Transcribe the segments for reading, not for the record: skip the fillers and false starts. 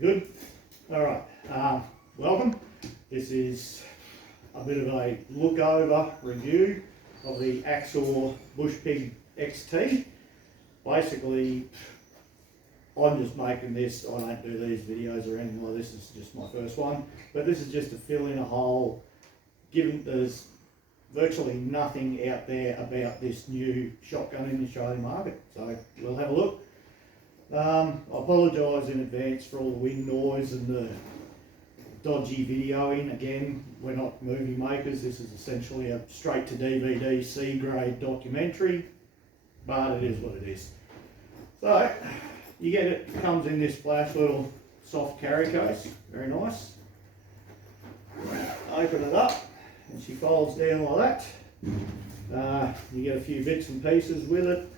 Good. All right. Welcome. This is a bit of a look over review of the Axor Bushpig XT. Basically, I'm just making this. I don't do these videos or anything like this. This is just my first one. But this is just to fill in a hole, given there's virtually nothing out there about this new shotgun in the Australian market. So we'll have a look. I apologise in advance for all the wind noise and the dodgy videoing. Again, we're not movie makers. This is essentially a straight to DVD C-grade documentary, but it is what it is. So you get it, comes in this flash little soft carry case, very nice. Open it up and she folds down like that. You get a few bits and pieces with it.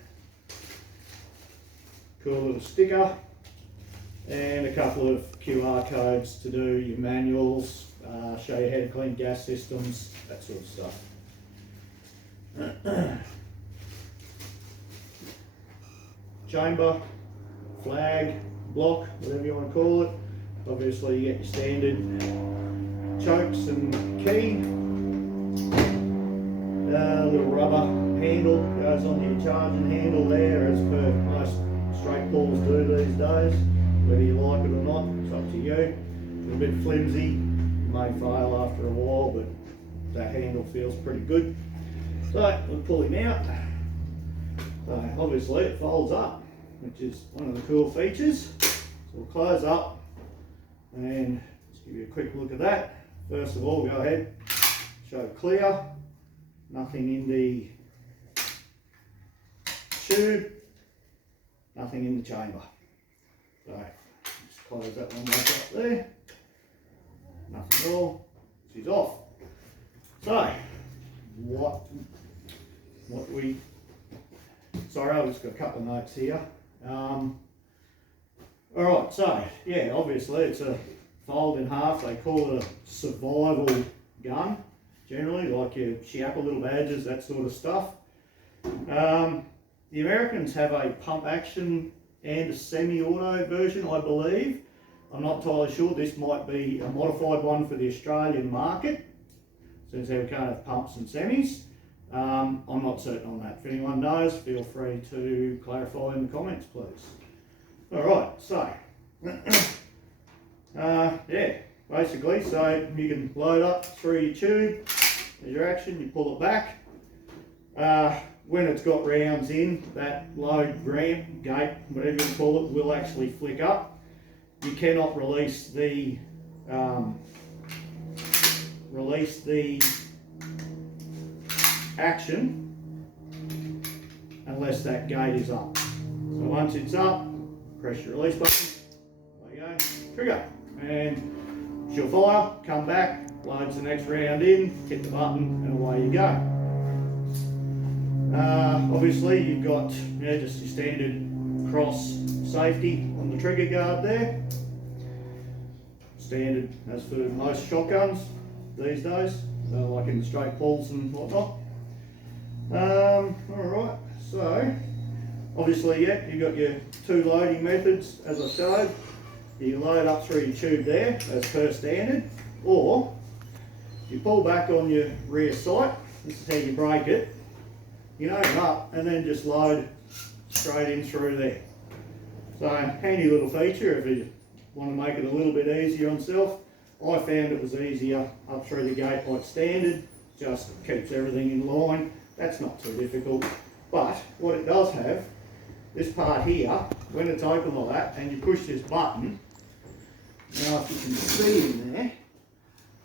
Cool little sticker and a couple of QR codes to do your manuals, show you how to clean gas systems, that sort of stuff. Chamber, flag, block, whatever you want to call it. Obviously you get your standard chokes and key. Little rubber handle goes on your charging handle there, as per most straight pulls do these days. Whether you like it or not, it's up to you. It's a bit flimsy, may fail after a while, but that handle feels pretty good. So we'll pull him out. So obviously it folds up, which is one of the cool features. So we'll close up and just give you a quick look at that. First of all, go ahead, show clear, nothing in the tube, nothing in the chamber. So just close that one back up there, nothing at all, she's off. So sorry, I've just got a couple of notes here. Alright, so yeah, obviously it's a fold in half. They call it a survival gun, generally, like your Shiappa little badges, that sort of stuff. The Americans have a pump action and a semi-auto version, I believe. I'm not entirely sure. This might be a modified one for the Australian market, since we can't have pumps and semis. I'm not certain on that. If anyone knows, feel free to clarify in the comments, please. Alright, so, yeah, basically, so you can load up through your tube. There's your action, you pull it back. When it's got rounds in, that load ramp, gate, whatever you call it, will actually flick up. You cannot release the action unless that gate is up. So once it's up, press your release button, there you go, trigger, and she'll fire, come back, loads the next round in, hit the button, and away you go. Obviously you've got just your standard cross safety on the trigger guard there. Standard as for most shotguns these days, like in the straight pulls and whatnot. Alright, so obviously you've got your two loading methods as I showed. You load up through your tube there as per standard, or you pull back on your rear sight. This is how you break it. You open up and then just load straight in through there. So handy little feature if you want to make it a little bit easier on self. I found it was easier up through the gate like standard, just keeps everything in line. That's not too difficult. But what it does have, this part here, when it's open like that and you push this button, now if you can see in there,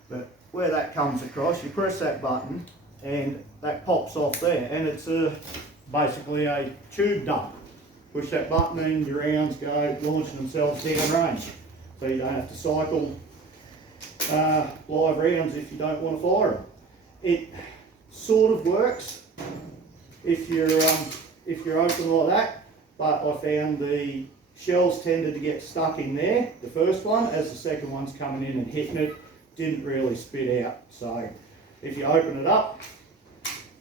but where that comes across, you press that button and that pops off there, and it's basically a tube dump. Push that button and your rounds go launching themselves down range, so you don't have to cycle live rounds if you don't want to fire them. It sort of works if you're open like that, but I found the shells tended to get stuck in there, the first one, as the second one's coming in and hitting it, didn't really spit out. So if you open it up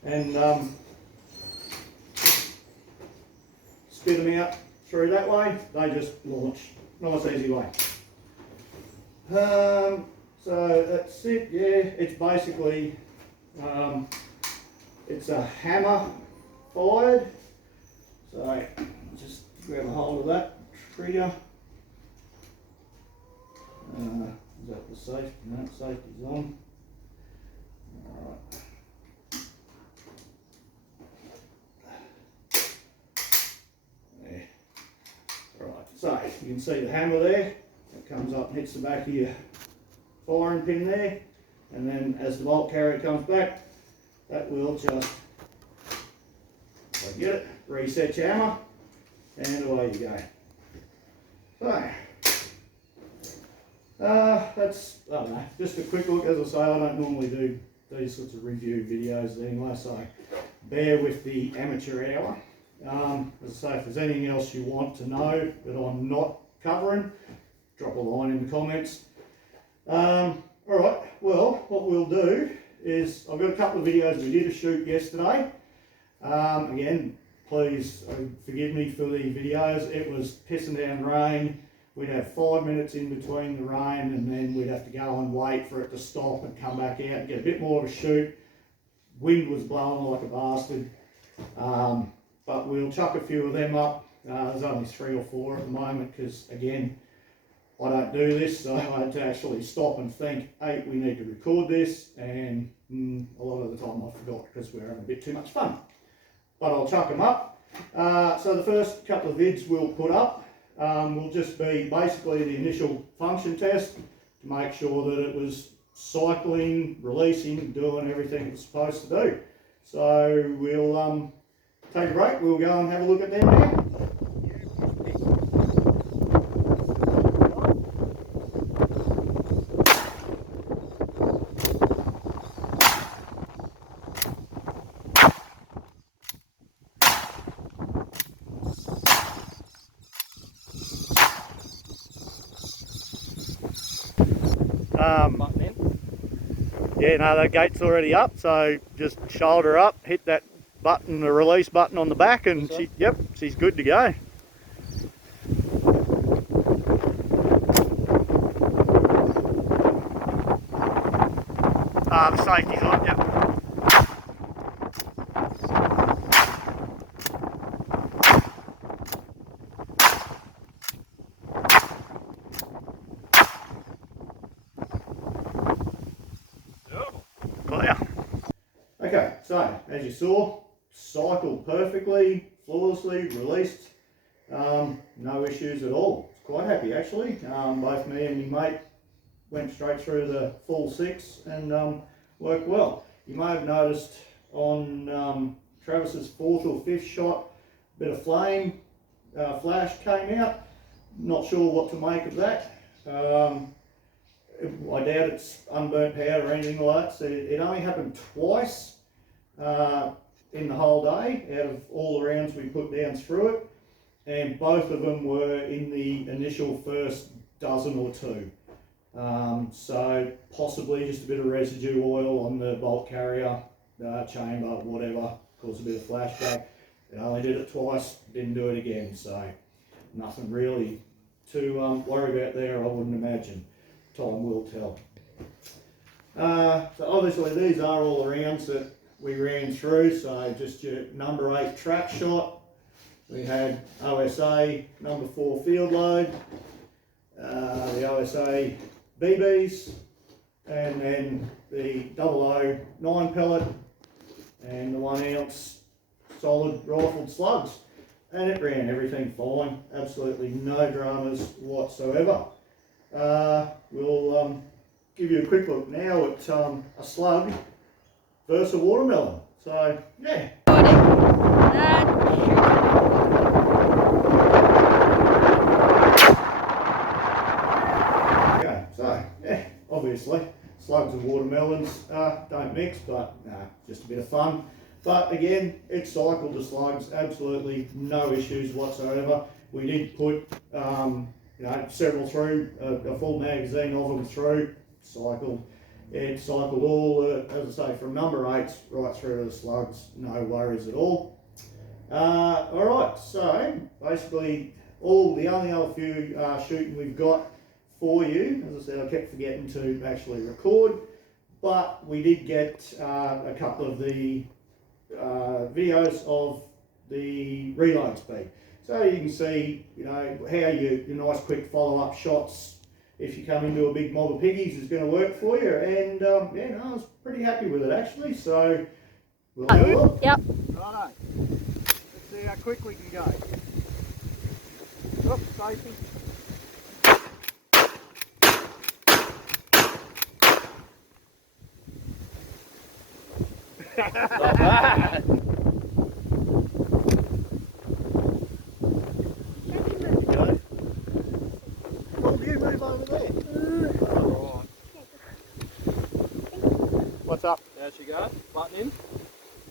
and spit them out through that way, they just launch. Nice easy way. So that's it, yeah, it's basically, it's a hammer fired. So just grab a hold of that trigger. Is that the safety? No, safety's on. Alright. There. Alright, so you can see the hammer there. It comes up and hits the back of your firing pin there. And then as the bolt carrier comes back, that will just, if I get it, reset your hammer, and away you go. So, that's, I don't know, just a quick look. As I say, I don't normally do these sorts of review videos anyway, so bear with the amateur hour. As I say, if there's anything else you want to know that I'm not covering, drop a line in the comments. Alright, well, what we'll do is, I've got a couple of videos we did a shoot yesterday. Again, please forgive me for the videos. It was pissing down rain. We'd have 5 minutes in between the rain, and then we'd have to go and wait for it to stop and come back out and get a bit more of a shoot. Wind was blowing like a bastard. But we'll chuck a few of them up. There's only 3 or 4 at the moment because, again, I don't do this, so I had to actually stop and think, hey, we need to record this, and a lot of the time I forgot because we were having a bit too much fun. But I'll chuck them up. So the first couple of vids we'll put up will just be basically the initial function test to make sure that it was cycling, releasing, doing everything it was supposed to do. So we'll take a break, we'll go and have a look at them now. Yeah, no, that gate's already up, so just shoulder up, hit that button, the release button on the back, and she, yep, she's good to go. The safety's on, yep. Okay, so as you saw, cycled perfectly, flawlessly, released, no issues at all. Quite happy actually. Both me and my mate went straight through the full 6 and worked well. You may have noticed on Travis's 4th or 5th shot, a bit of flame, flash came out. Not sure what to make of that. I doubt it's unburnt powder or anything like that. So it only happened twice in the whole day out of all the rounds we put down through it, and both of them were in the initial first dozen or 2. So possibly just a bit of residue oil on the bolt carrier, chamber, whatever, caused a bit of flashback. It only did it twice, didn't do it again, so nothing really to worry about there, I wouldn't imagine. Time will tell. So obviously these are all the rounds that we ran through, so just your number 8 trap shot. We had OSA number 4 field load, the OSA BBs, and then the 009 pellet, and the 1 ounce solid rifled slugs. And it ran everything fine, absolutely no dramas whatsoever. We'll give you a quick look now at a slug versus a watermelon. So, yeah. Okay, so, yeah, obviously, slugs and watermelons don't mix, but just a bit of fun. But again, it cycled the slugs, absolutely no issues whatsoever. We did put several through, a full magazine of them through, cycled. It cycled all, as I say, from number 8s right through to the slugs, no worries at all. Alright, so basically the only other few shooting we've got for you. As I said, I kept forgetting to actually record, but we did get a couple of the videos of the reload speed. So you can see, you know, how your nice quick follow-up shots, if you come into a big mob of piggies, is going to work for you. And yeah, no, I was pretty happy with it actually. So we'll have a look. Yep. Righto. Let's see how quick we can go. Oops, safety. Not bad. Move over there. Alright. What's up? There she goes. Button in.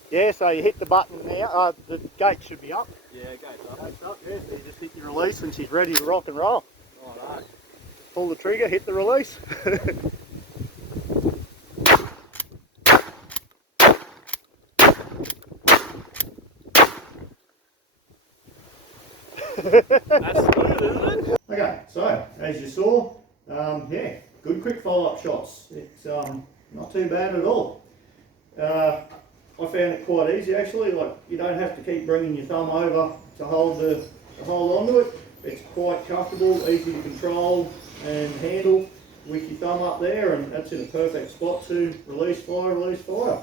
Yeah, so you hit the button now. The gate should be up. Yeah, gate's up. Gate's up, yeah. So you just hit your release and she's ready to rock and roll. Righto. Pull the trigger, hit the release. That's good, isn't it? Okay, so as you saw, yeah, good quick follow-up shots. It's not too bad at all. I found it quite easy actually. Like, you don't have to keep bringing your thumb over to hold onto it. It's quite comfortable, easy to control and handle with your thumb up there, and that's in a perfect spot to release fire, release fire.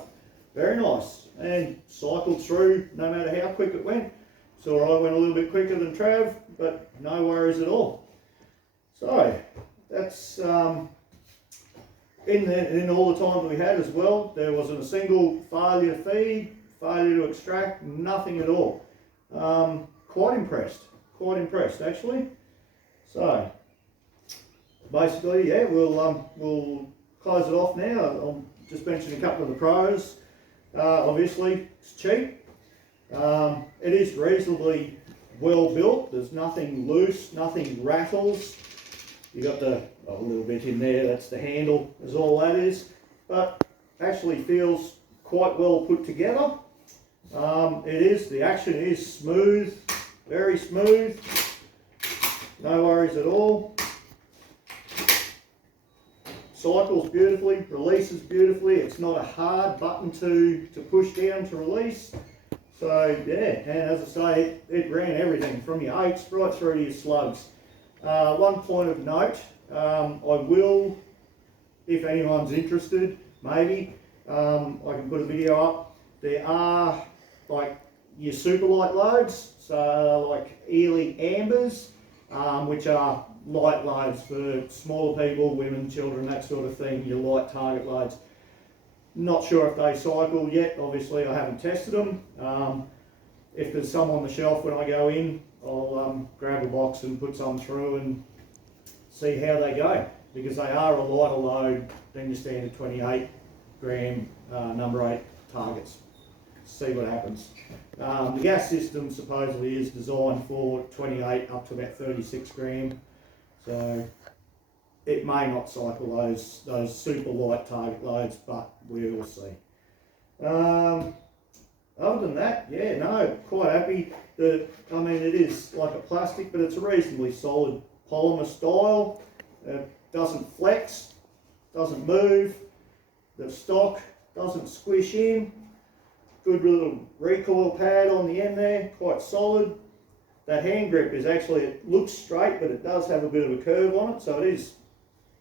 Very nice, and cycled through no matter how quick it went. So I went a little bit quicker than Trav, but no worries at all. So that's in all the time that we had as well, there wasn't a single failure to feed, failure to extract, nothing at all. Quite impressed actually. So basically, yeah, we'll close it off now. I'll just mention a couple of the pros. Obviously, it's cheap. It is reasonably well built. There's nothing loose, nothing rattles. You got a little bit in there, that's the handle, is all that is. But actually feels quite well put together. The action is smooth, very smooth. No worries at all. Cycles beautifully, releases beautifully. It's not a hard button to push down to release. So yeah, and as I say, it ran everything from your 8s right through to your slugs. One point of note, I will, if anyone's interested, maybe, I can put a video up. There are like your super light loads, so like Ely Ambers, which are light loads for smaller people, women, children, that sort of thing, your light target loads. Not sure if they cycle yet, obviously I haven't tested them. If there's some on the shelf when I go in, I'll grab a box and put some through and see how they go, because they are a lighter load than your standard 28 gram number 8 targets. See what happens. The gas system supposedly is designed for 28 up to about 36 gram, so it may not cycle those super light target loads, but we will see. Other than that, yeah, no, quite happy. I mean, it is like a plastic, but it's a reasonably solid polymer style. It doesn't flex, doesn't move. The stock doesn't squish in. Good little recoil pad on the end there, quite solid. That hand grip is actually, it looks straight, but it does have a bit of a curve on it, so it is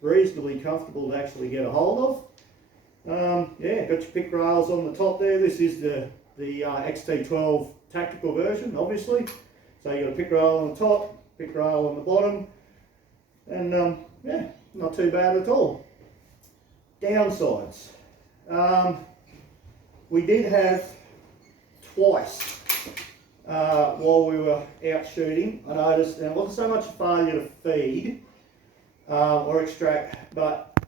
reasonably comfortable to actually get a hold of. Yeah, got your pick rails on the top there. This is the XT12 tactical version, obviously. So you got a pick rail on the top, pick rail on the bottom, and yeah, not too bad at all. Downsides. We did have twice while we were out shooting, I noticed, and it wasn't so much a failure to feed or extract, but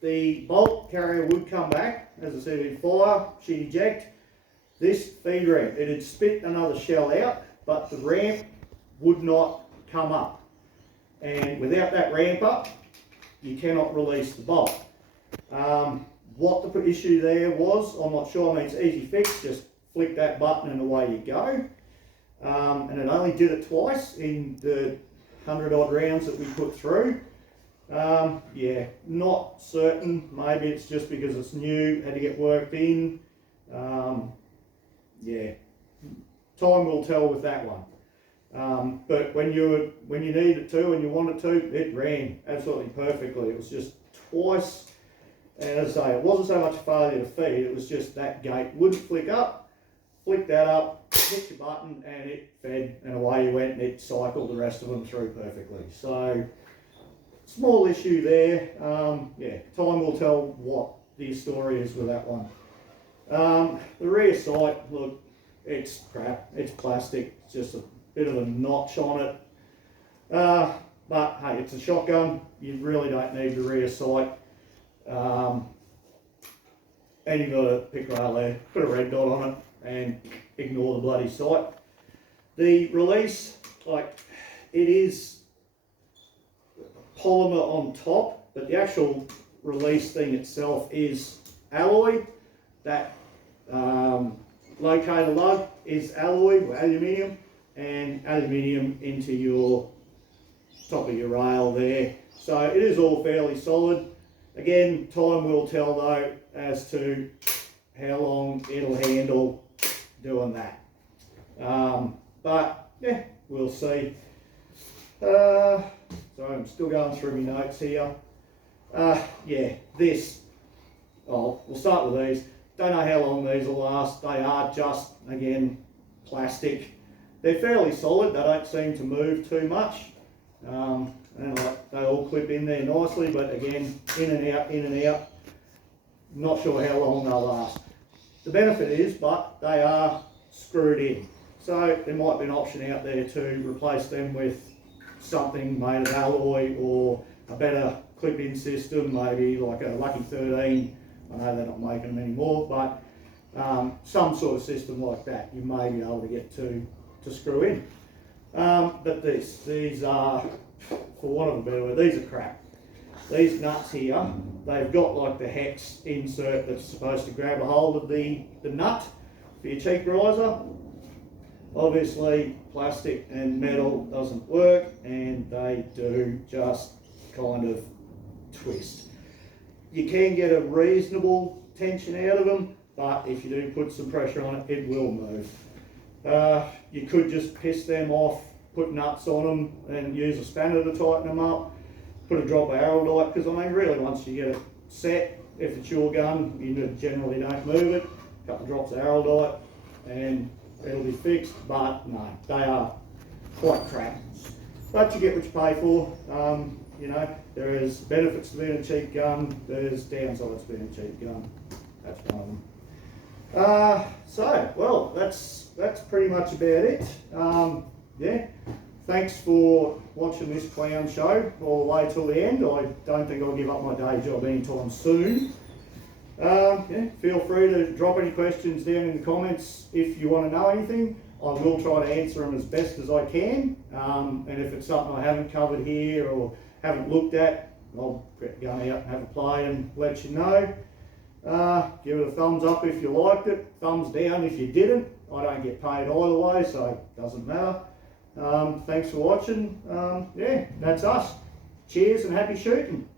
the bolt carrier would come back. As I said, it'd fire, she'd eject. This feed ramp, it had spit another shell out, but the ramp would not come up. And without that ramp up, you cannot release the bolt. What the issue there was, I'm not sure. I mean, it's easy fix, just flick that button and away you go. And it only did it twice in the 100 odd rounds that we put through. Yeah, not certain. Maybe it's just because it's new, had to get worked in. Yeah, time will tell with that one. But when you need it to and you want it to, it ran absolutely perfectly. It was just twice, and as I say, it wasn't so much a failure to feed, it was just that gate wouldn't flick up, flick that up, hit your button, and it fed, and away you went, and it cycled the rest of them through perfectly. So, small issue there. Yeah, time will tell what the story is with that one. The rear sight, look, it's crap. It's plastic. It's just a bit of a notch on it. But hey, it's a shotgun. You really don't need the rear sight. And you've got a pick rail there, put a red dot on it, and ignore the bloody sight. The release, like, it is polymer on top, but the actual release thing itself is alloy. That locator lug is alloy, or aluminium, and aluminium into your top of your rail there. So it is all fairly solid. Again, time will tell though as to how long it'll handle doing that. But yeah, we'll see. Sorry, I'm still going through my notes here. Yeah, this. Oh, we'll start with these. Don't know how long these will last. They are just, again, plastic. They're fairly solid. They don't seem to move too much. And like, they all clip in there nicely, but again, in and out, in and out. Not sure how long they'll last. The benefit is, but they are screwed in. So there might be an option out there to replace them with something made of alloy or a better clip-in system, maybe like a Lucky 13. I know they're not making them anymore, but some sort of system like that you may be able to get to screw in. But these are, for want of a better word, these are crap. These nuts here, they've got like the hex insert that's supposed to grab a hold of the nut for your cheek riser. Obviously, plastic and metal doesn't work, and they do just kind of twist. You can get a reasonable tension out of them, but if you do put some pressure on it, it will move. You could just piss them off, put nuts on them, and use a spanner to tighten them up. Put a drop of araldite, because I mean, really, once you get it set, if it's your gun, you generally don't move it. A couple of drops of araldite, and it'll be fixed. But no, they are quite crap. But you get what you pay for. You know, there is benefits to being a cheap gun. There's downsides to being a cheap gun. That's one of them. So, well, that's pretty much about it. Yeah. Thanks for watching this clown show all the way till the end. I don't think I'll give up my day job anytime soon. Yeah, feel free to drop any questions down in the comments if you want to know anything. I will try to answer them as best as I can. And if it's something I haven't covered here or haven't looked at, I'll go out and have a play and let you know. Give it a thumbs up if you liked it, thumbs down if you didn't. I don't get paid either way, so it doesn't matter. Thanks for watching. Yeah, that's us. Cheers and happy shooting.